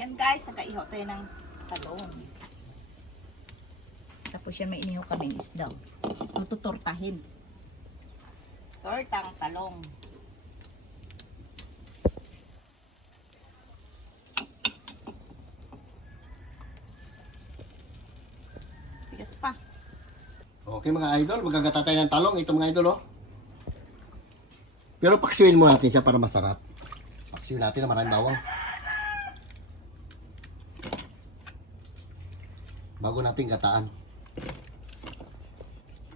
Yan guys, nagkaihaw tayo ng talong. Tapos yan may inihaw kami isda. Tututortahin. Tortang talong. Tigas pa. Okay mga idol, magagata tayo ng talong. Ito mga idol, oh. Pero paksiwin mo natin siya para masarap. Paksiwin natin na maraming bawang. Bago natin gataan.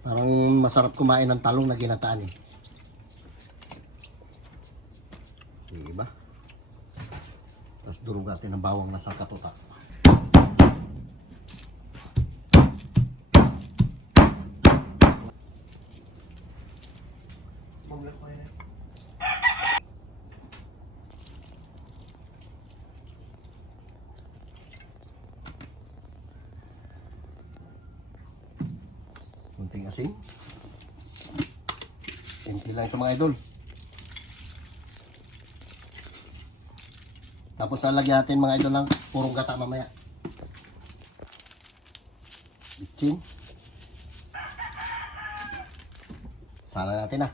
Parang masarap kumain ng talong na ginataan eh. Diba? Tapos durog natin ng bawang na sa katutak. Kunting asin. Simple lang ito mga idol. Tapos lalagyan natin mga idol ng purong gata mamaya. Bitsin. Salang natin na.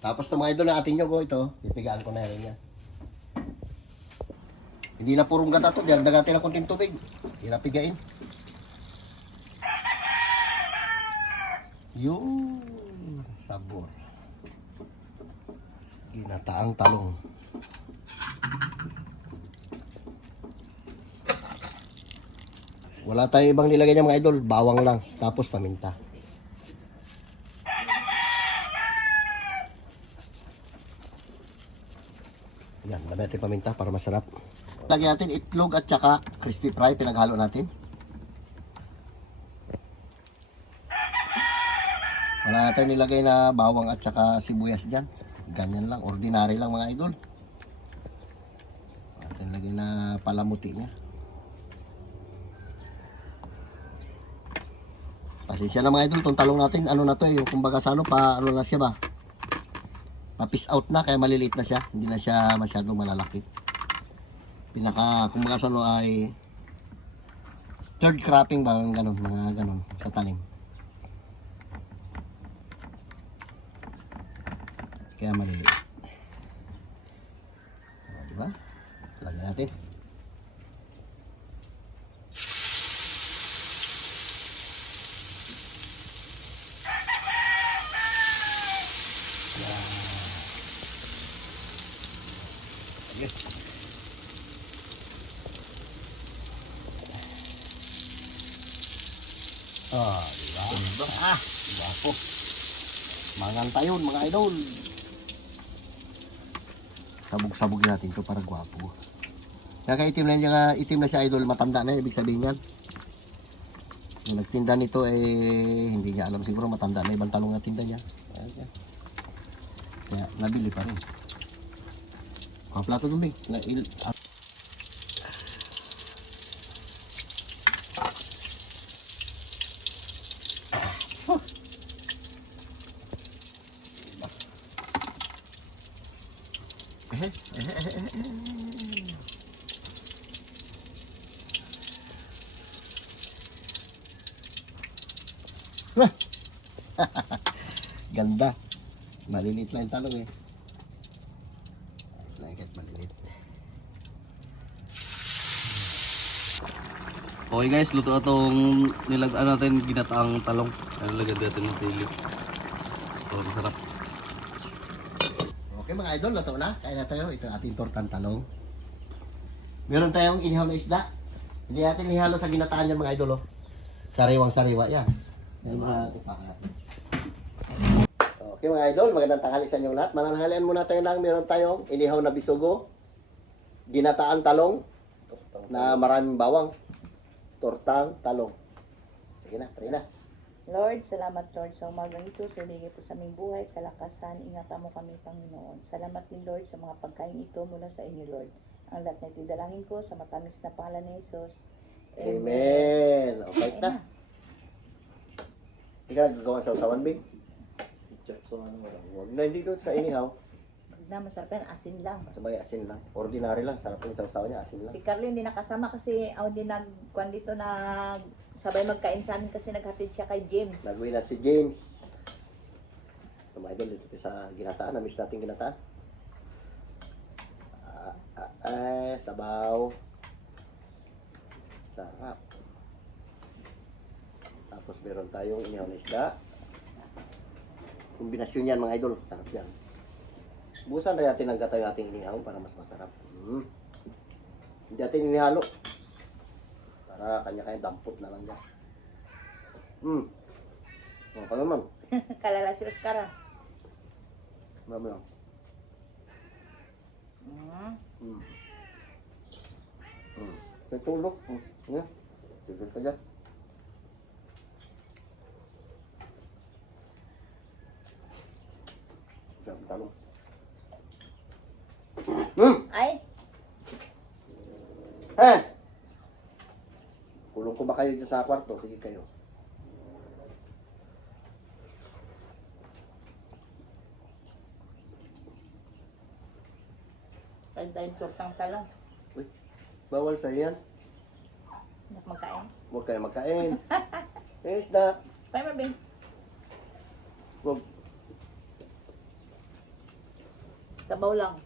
Tapos ito mga idol na ating nyogo ito. Pipigaan ko na rin yan. Hindi na purong gata to, dagdagan natin ng konting tubig. Pinapigain. Yung sabor. Ginataang talong. Wala tayong ibang nilagay niya mga idol, bawang lang, tapos paminta. Yan, dami natin paminta para masarap. Lagyan natin itlog at saka crispy fry, pinaghalo natin. Wala natin nilagay na bawang at saka sibuyas dyan. Ganyan lang, ordinary lang mga idol. Wala natin nilagay na palamuti niya. Pasensya na mga idol, itong talong natin, ano na to yung kumbaga sa ano, ano na siya ba? Pa-piece out na, kaya maliliit na siya. Hindi na siya masyadong malalaki. Kumbaga sa ano ay third cropping ba, ganun, mga ganun sa tanim. Kaya maliliit. Diba? Lagyan natin. Yes. Diba? Diba po. Manganta yun, mga idol. Sabog-sabog natin to para gwapo. Kaya itim na siya idol, matanda na, ibig sabihin yan. Yung nagtinda nito hindi niya alam siguro matanda na ibang talong na tinda niya. Kaya nabili pa rin. Plato tubig. Ganda. Maliliit lang yung talong eh. Kahit maliliit. Okay guys, luto itong natin ginataang talong. Nilagyan natin ng sili. So, masarap. Okay mga idol, luto na. Kaya na tayo. Ito ating tortang talong. Meron tayong inihaw na isda. Hindi natin ihalo sa ginataan yan mga idol. Oh. Sariwang-sariwa yan. Yan mga upakan. Okay mga idol, magandang tanghali sa inyo lahat. Mananghalian muna tayo ng meron tayong inihaw na bisugo, ginataang talong na maraming bawang, tortang talong. Sige na, try na. Lord, salamat Lord sa umagang ito. Sa ligay po sa aming buhay, kalakasan, ingatan mo kami Panginoon. Salamat din Lord sa mga pagkain ito mula sa inyo Lord. Ang lahat na itidalangin ko sa matamis na pangalan ni Jesus. Amen. Okay na. Ikaw, gagawa sa usawan, Big. Check so ano wala. Huwag na dito sa inihaw. na masarap yan, asin lang. Sabay asin lang. Ordinary lang. Sarap yung sausaw niya, asin lang. Si Carlo hindi nakasama kasi hindi nagkuhan dito sabay magkain sa amin kasi naghatid siya kay James. Nag-uwi na si James. So, mga idol, dito sa ginataan. Na-miss natin ginataan. Sabaw. Sarap. Tapos meron tayong inihaw na isda. Kombinasyon yan mga idol. Sarap yan. Busan na natin ang gatay ating inihaw para mas masarap. Hindi natin inihalo. Para kanya-kanya dampot na lang yan. Pa naman. Kalala si Oscar ah. Marami lang. May tulog. Nga. Tigil ka dyan. Diyan, talong. Ay, Kulong ko ba kayo dyan sa kwarto? Sige kayo. kain tayong tortang talong. Bawal sa yan. Hindi magkain. Huwag kayo magkain. Isda. Kaya mabing. Huwag. Sabaw lang.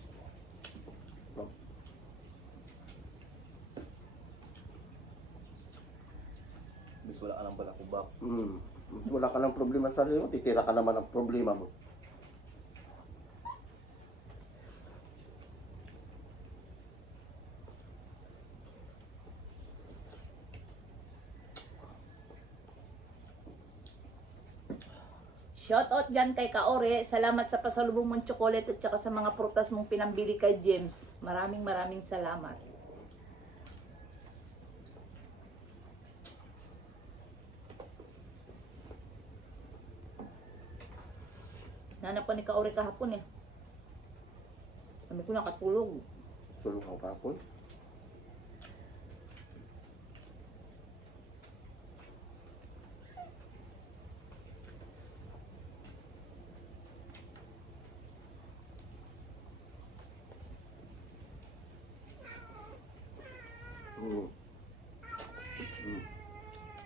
Bis wala ka lang pala kubak. Wala ka ng problema sa sarili mo. Titira ka naman ang problema mo. Shout out dyan kay Kaore. Salamat sa pasalubong mong chocolate at saka sa mga prutas mong pinambili kay James. Maraming salamat. Nanap pa ni Kaore kahapon eh. Sabi ko nakatulog. Tulong ako kapon.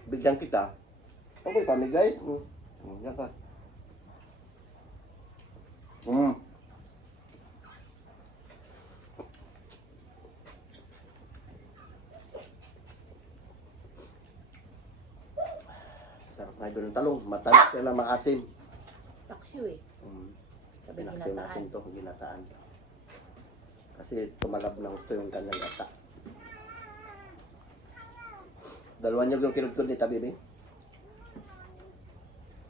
Bigyan kita. Okay, pamigay. Yan ka. Sarap na idol ng talong. Matamis ka na maasim. Taksyo eh. Sabi Pinaksiw natin ginataan. to ginataan. Kasi tumalab na gusto yung kanyang gata. Dalawa niyo yung kinudkod ni Tabibi.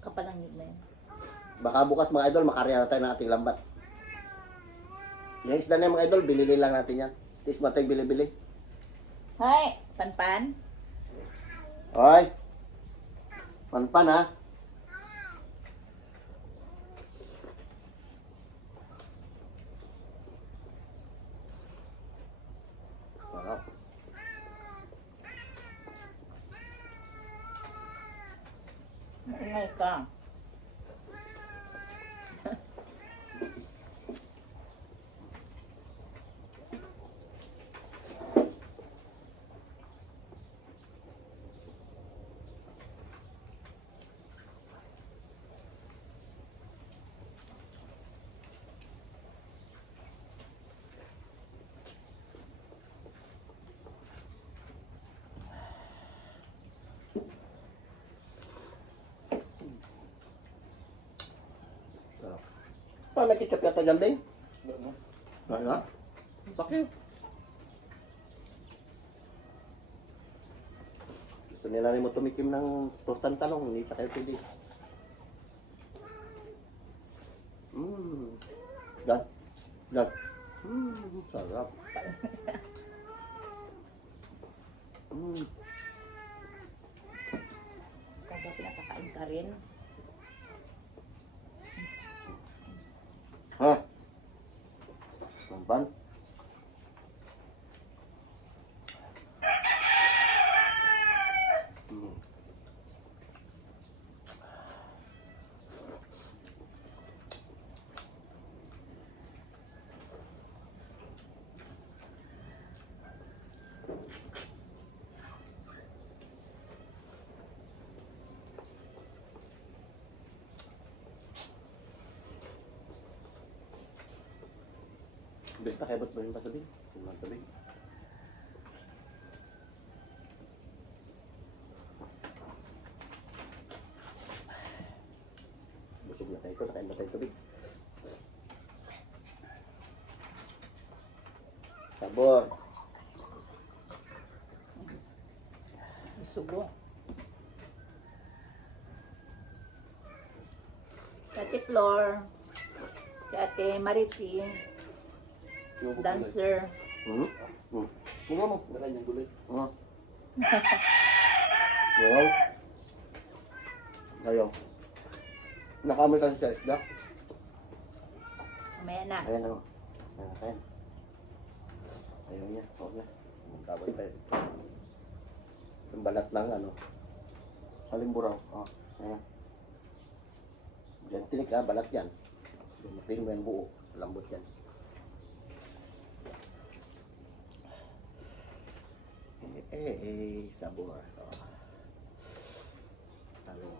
Kapalang yun na yun. Baka bukas mga idol, makarya na tayo ng ating lambat. Yung isda na yung mga idol, bilili lang natin yan. Tis matay bili-bili. Hi! Panpan? Hoy! Panpan ha? Sarap. Maingay ka. Sarap. Parang may ketchup yata dyan, Bing? Ano? Bakit? Gusto nila rin mo tumikim ng tortang talong, hindi pa kayo pwede. Dan. Dan. Sarap. Kaya pinakakain ka rin. Ha? Sampan? Bis pa kaya ba't ba yung pasabing? Yung pasabing. Busog na tayo ito, nakain na tayo tubig. Sabor. Sugo. Si Ate Flor, si Ate Maripi, dancer. Ano mo? Nakain yung gulay. Wow. Ayaw. Nakamay kasi sa isda. Mamaya na. Ayan o. Ayan. Ayaw niya. Huwag na. Magkaway pa yun. Yung balat ng ano. Kalimburaw. Ayan. Diyan tinik balat yan. Dumating mo yung buo. Lambot yan. Sabor. Talong.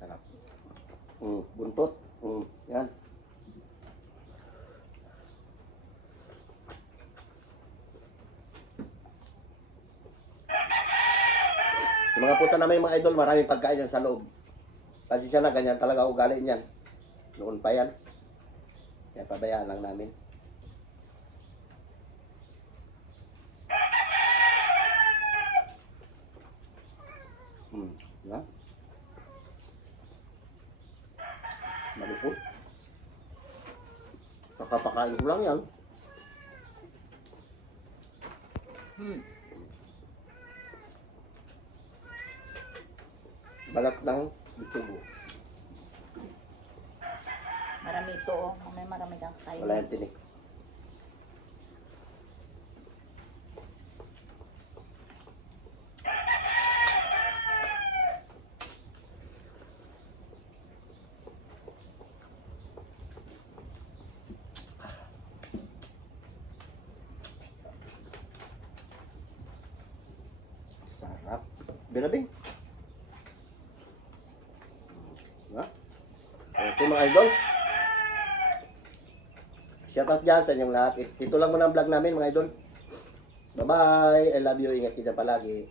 Sarap. Buntot. Yan. Sa mga pusa namin mga idol, maraming pagkain yan sa loob. Kasi siya na, ganyan talaga ugali niyan. Noon pa yan. Kaya pabayaan lang namin. Yan. Malupot. Nakapakain ko lang yan. Balat ng bitugo. Marami ito oh. May marami kang kain. Wala yung tinik. Sarap. Bilabing. Diba? Okay mga idol. Shoutout dyan sa inyong lahat. Ito lang muna ang vlog namin mga idol. Bye bye. I love you. Ingat kita palagi.